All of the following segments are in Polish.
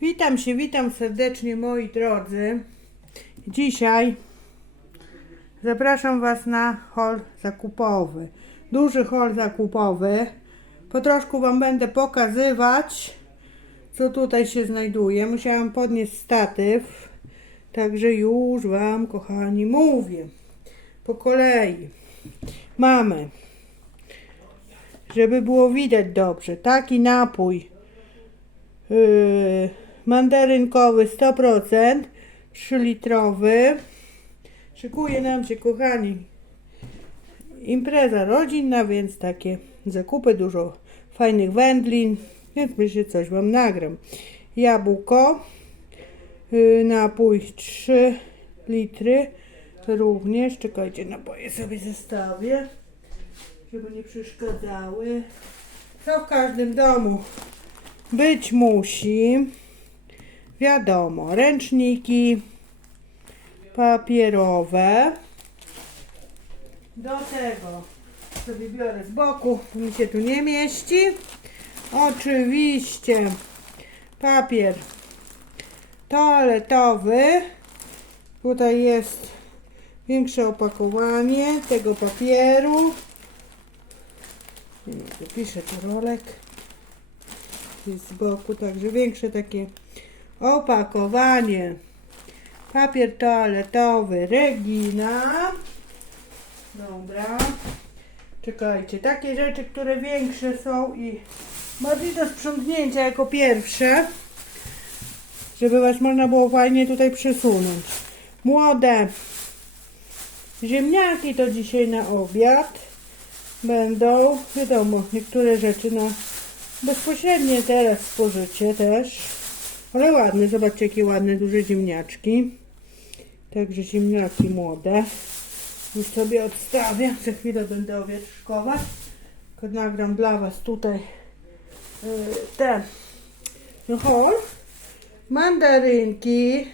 Witam się, witam serdecznie moi drodzy. Dzisiaj zapraszam Was na hol zakupowy. Duży hol zakupowy. Po troszku Wam będę pokazywać, co tutaj się znajduje. Musiałam podnieść statyw, także już Wam, kochani, mówię. Po kolei. Mamy, żeby było widać dobrze, taki napój yy, mandarynkowy 100%, 3-litrowy. Szykuje nam się, kochani, impreza rodzinna, więc takie zakupy, dużo fajnych wędlin, więc myślę, coś Wam nagram. Jabłko, yy, napój 3 litry, również, czekajcie, napoje sobie zestawię, żeby nie przeszkadzały. Co w każdym domu być musi, wiadomo, ręczniki papierowe. Do tego sobie biorę z boku, bo mi się tu nie mieści. Oczywiście papier toaletowy. Tutaj jest większe opakowanie tego papieru. Nie, tu pisze tu rolek jest z boku, także większe takie opakowanie. Papier toaletowy Regina. Dobra. Czekajcie, takie rzeczy, które większe są i bardziej do sprzątnięcia jako pierwsze, żeby Was można było fajnie tutaj przesunąć. Młode ziemniaki to dzisiaj na obiad będą, wiadomo, niektóre rzeczy na bezpośrednie teraz spożycie też. Ale ładne, zobaczcie jakie ładne, duże ziemniaczki. Także ziemniaki młode. Już sobie odstawię, za chwilę będę owietrzkować. Nagram dla Was tutaj yy, te no. Mandarynki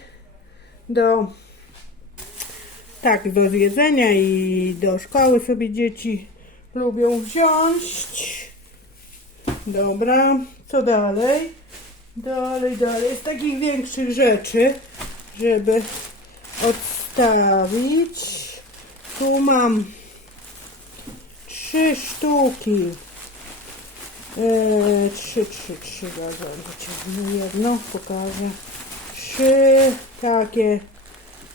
do tak, do zjedzenia i do szkoły sobie dzieci lubią wziąć. Dobra, co dalej? Dalej, dalej. Z takich większych rzeczy, żeby odstawić. Tu mam trzy sztuki. Eee, trzy, trzy, trzy razem wyciągnę jedno, pokażę. Trzy takie,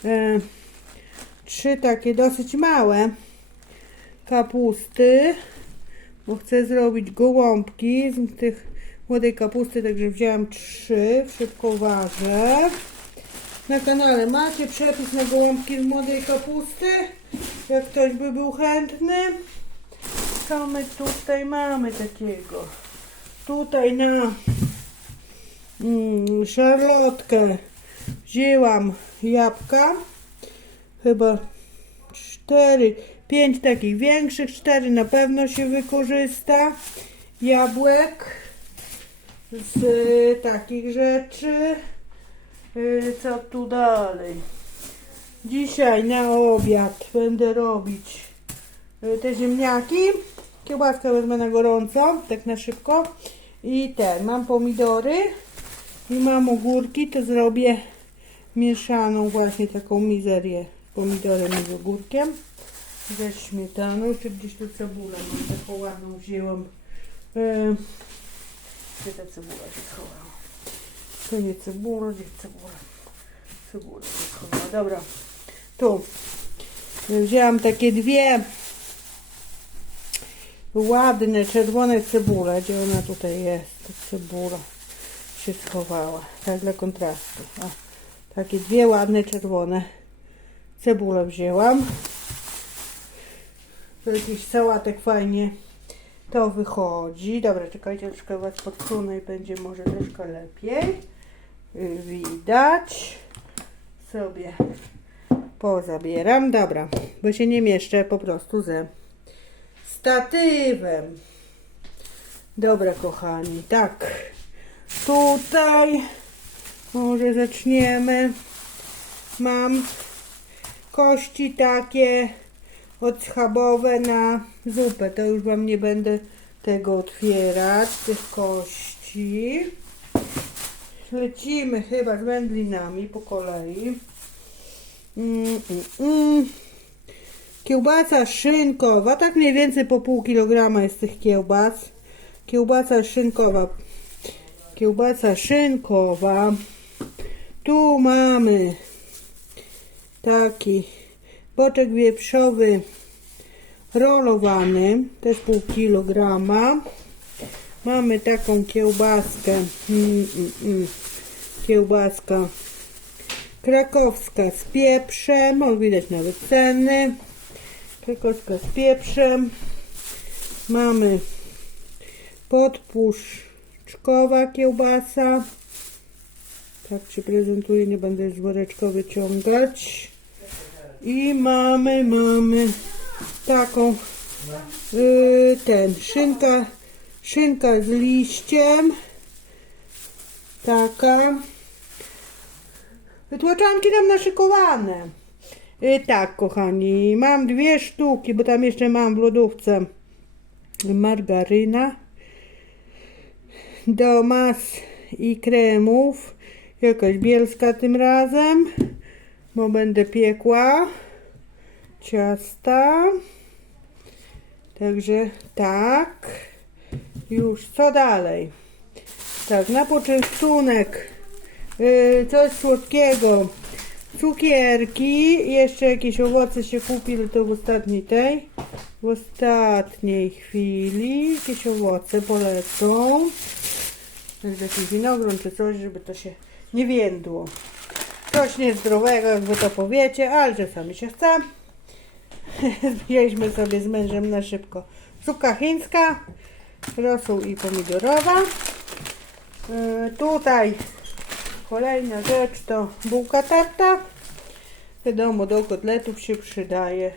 e, trzy takie dosyć małe kapusty bo chcę zrobić gołąbki z tych młodej kapusty, także wzięłam trzy, szybko ważę. Na kanale macie przepis na gołąbki z młodej kapusty, jak ktoś by był chętny. Co my tutaj mamy takiego? Tutaj na mm, szarlotkę wzięłam jabłka, chyba cztery, pięć takich większych, cztery na pewno się wykorzysta. Jabłek z takich rzeczy. Y, co tu dalej? Dzisiaj na obiad będę robić y, te ziemniaki. Kiełbaskę wezmę na gorąco, tak na szybko. I ten, mam pomidory i mam ogórki, to zrobię mieszaną właśnie taką mizerię z pomidorem i z ogórkiem ze śmietaną, czy gdzieś tu cebulę mam taką ładną wzięłam. E, gdzie ta cebula się schowała? To nie cebula, gdzie cebula? Cebula się schowała, dobra. Tu wzięłam takie dwie ładne czerwone cebule. Gdzie ona tutaj jest? Ta cebula się schowała. Tak dla kontrastu. O, takie dwie ładne czerwone cebule wzięłam do jakichś sałatek fajnie to wychodzi. Dobra, czekajcie, troszkę was podsunę i będzie może troszkę lepiej. Y, Widać. Sobie pozabieram. Dobra, bo się nie mieszczę po prostu ze statywem. Dobra, kochani, tak. Tutaj może zaczniemy. Mam kości takie odschabowe na zupę. To już Wam nie będę tego otwierać, tych kości. lecimy chyba z wędlinami po kolei. Mm, mm, mm. Kiełbasa szynkowa, tak mniej więcej po pół kilograma jest tych kiełbas. Kiełbasa szynkowa. Kiełbasa szynkowa. Tu mamy taki boczek wieprzowy rolowany, też pół kilograma. Mamy taką kiełbaskę, mm, mm, mm. kiełbaska krakowska z pieprzem, o widać nawet ceny, krakowska z pieprzem. Mamy podpuszczkowa kiełbasa, tak się prezentuje, nie będę z woreczka wyciągać. I mamy, mamy taką yy, ten, szynka, szynka z liściem. Taka. Wytłaczanki nam naszykowane. Yy, tak, kochani, mam dwie sztuki, bo tam jeszcze mam w lodówce margaryna do mas i kremów. Jakaś bielska tym razem, bo będę piekła ciasta. Także tak. Już co dalej? Tak, na poczęstunek yy, coś słodkiego. Cukierki, jeszcze jakieś owoce się kupi, to w ostatniej tej. W ostatniej chwili jakieś owoce polecą. Jakiś winogron czy coś, żeby to się nie więdło. Coś niezdrowego, jak wy to powiecie, ale czasami się chce. Wzięliśmy sobie z mężem na szybko. Zupka chińska, rosół i pomidorowa. Yy, tutaj kolejna rzecz to bułka tarta. Wiadomo, do kotletów się przydaje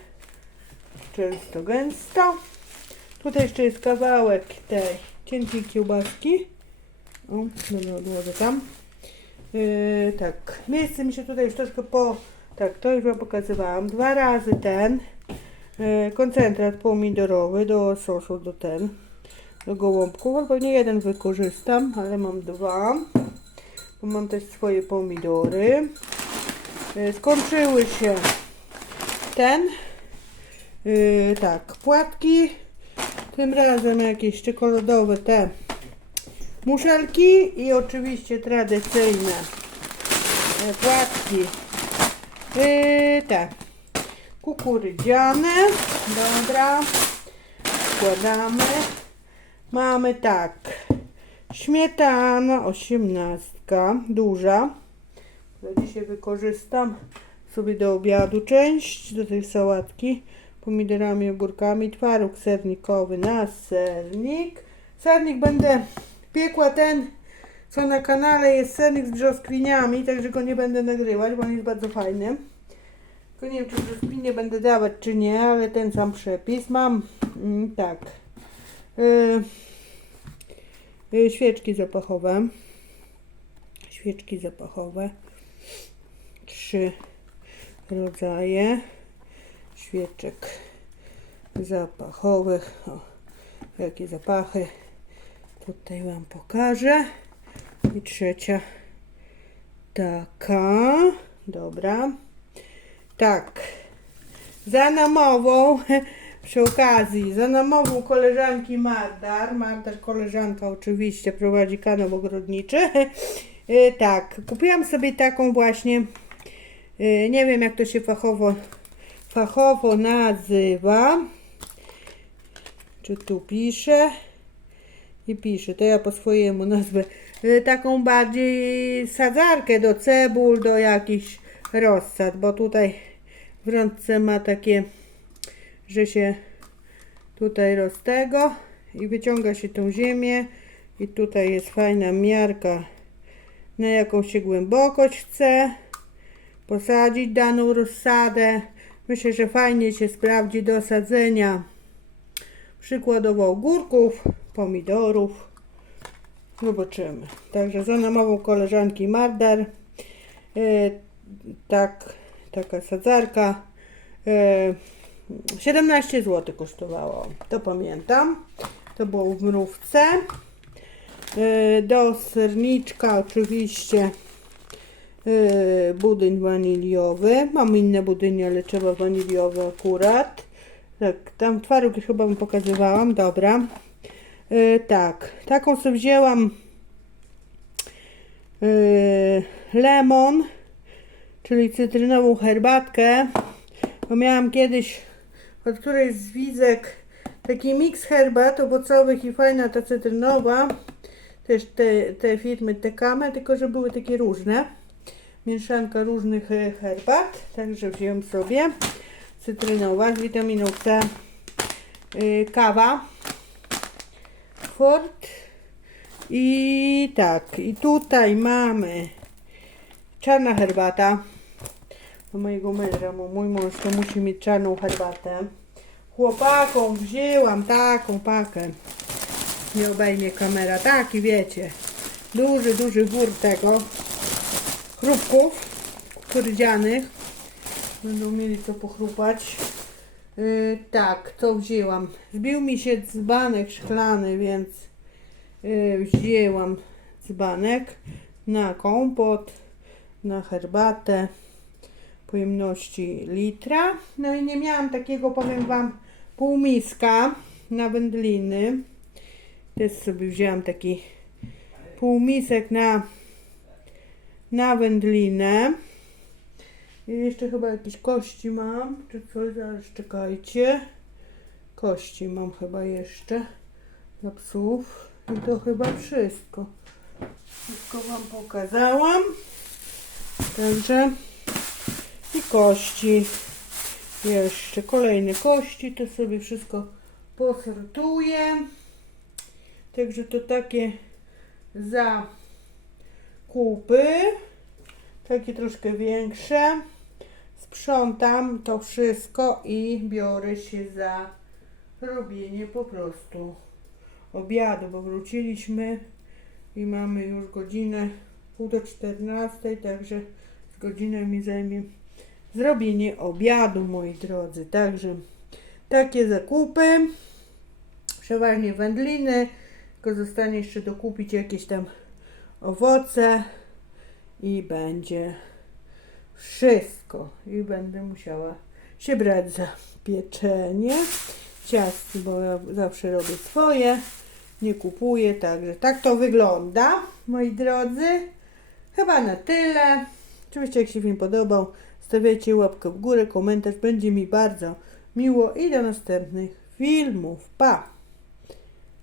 często gęsto. Tutaj jeszcze jest kawałek tej cienkiej kiełbaski. O, dobra, odłożę tam. Yy, tak, miejsce mi się tutaj już troszkę po... Tak, to już Wam pokazywałam. Dwa razy ten yy, koncentrat pomidorowy do sosu, do ten, do gołąbków. Pewnie jeden wykorzystam, ale mam dwa. Bo mam też swoje pomidory. Yy, skończyły się ten, yy, tak, płatki. Tym razem jakieś czekoladowe te muszelki i oczywiście tradycyjne e, płatki. Yy, te. Kukurydziane dobra. Wkładamy mamy tak. Śmietana osiemnastka duża. Która dzisiaj wykorzystam sobie do obiadu część do tej sałatki. Pomidorami, ogórkami, twaróg sernikowy na sernik. Sernik będę piekła ten, co na kanale jest sernik z brzoskwiniami, także go nie będę nagrywać, bo on jest bardzo fajny. Tylko nie wiem, czy brzoskwinie będę dawać, czy nie, ale ten sam przepis. Mam, mm, tak, yy, yy, świeczki zapachowe. Świeczki zapachowe. Trzy rodzaje świeczek zapachowych. O, jakie zapachy. Tutaj Wam pokażę. I trzecia taka. Dobra. Tak. Za namową, przy okazji, za namową koleżanki Mardar. Mardar koleżanka oczywiście prowadzi kanał ogrodniczy. Y, Tak, kupiłam sobie taką właśnie, y, nie wiem jak to się fachowo, fachowo nazywa. Czy tu pisze? I pisze, to ja po swojemu nazwę, y, taką bardziej sadzarkę do cebul, do jakichś rozsad, bo tutaj w rączce ma takie, że się tutaj roztego i wyciąga się tą ziemię i tutaj jest fajna miarka, na jaką się głębokość chce posadzić daną rozsadę. Myślę, że fajnie się sprawdzi do sadzenia przykładowo ogórków, pomidorów. Zobaczymy. Także za namową koleżanki Mardar. E, tak, taka sadzarka. E, 17 zł kosztowało. To pamiętam. To było w mrówce. E, Do serniczka oczywiście e, budyń waniliowy. Mam inne budynie, ale trzeba waniliowy akurat. Tak, tam twaróg chyba wam pokazywałam, dobra. E, tak, taką sobie wzięłam e, lemon, czyli cytrynową herbatkę. Bo miałam kiedyś od którejś z widzek taki miks herbat owocowych i fajna ta cytrynowa. Też te, te firmy Tekame, tylko że były takie różne. Mieszanka różnych e, herbat, także wziąłem sobie. Cytrynowa z witaminą C. Kawa. I tak, i tutaj mamy czarna herbata. Do mojego męża, bo mój mąż to musi mieć czarną herbatę. Chłopakom wzięłam taką pakę. Nie obejmie kamera. Taki wiecie. Duży, duży wór tego. Chrupków kukurydzianych. Będą mieli co pochrupać. Yy, tak, to wzięłam. Zbił mi się dzbanek szklany, więc yy, wzięłam dzbanek na kompot, na herbatę pojemności litra. No i nie miałam takiego, powiem Wam, półmiska na wędliny. Też sobie wzięłam taki półmisek na, na wędlinę. I jeszcze chyba jakieś kości mam, czy coś, zaraz czekajcie. Kości mam chyba jeszcze dla psów. I to chyba wszystko. Wszystko Wam pokazałam. Także i kości. Jeszcze kolejne kości, to sobie wszystko posortuję. Także to takie zakupy. Takie troszkę większe. Sprzątam to wszystko i biorę się za robienie po prostu obiadu, bo wróciliśmy i mamy już godzinę pół do 14, także z godzinę mi zajmie zrobienie obiadu, moi drodzy. Także takie zakupy, przeważnie wędliny, tylko zostanie jeszcze dokupić jakieś tam owoce i będzie wszystko. I będę musiała się brać za pieczenie ciast, bo ja zawsze robię swoje, nie kupuję, także tak to wygląda, moi drodzy. Chyba na tyle. Oczywiście jak się film podobał, stawiajcie łapkę w górę, komentarz, będzie mi bardzo miło i do następnych filmów. Pa!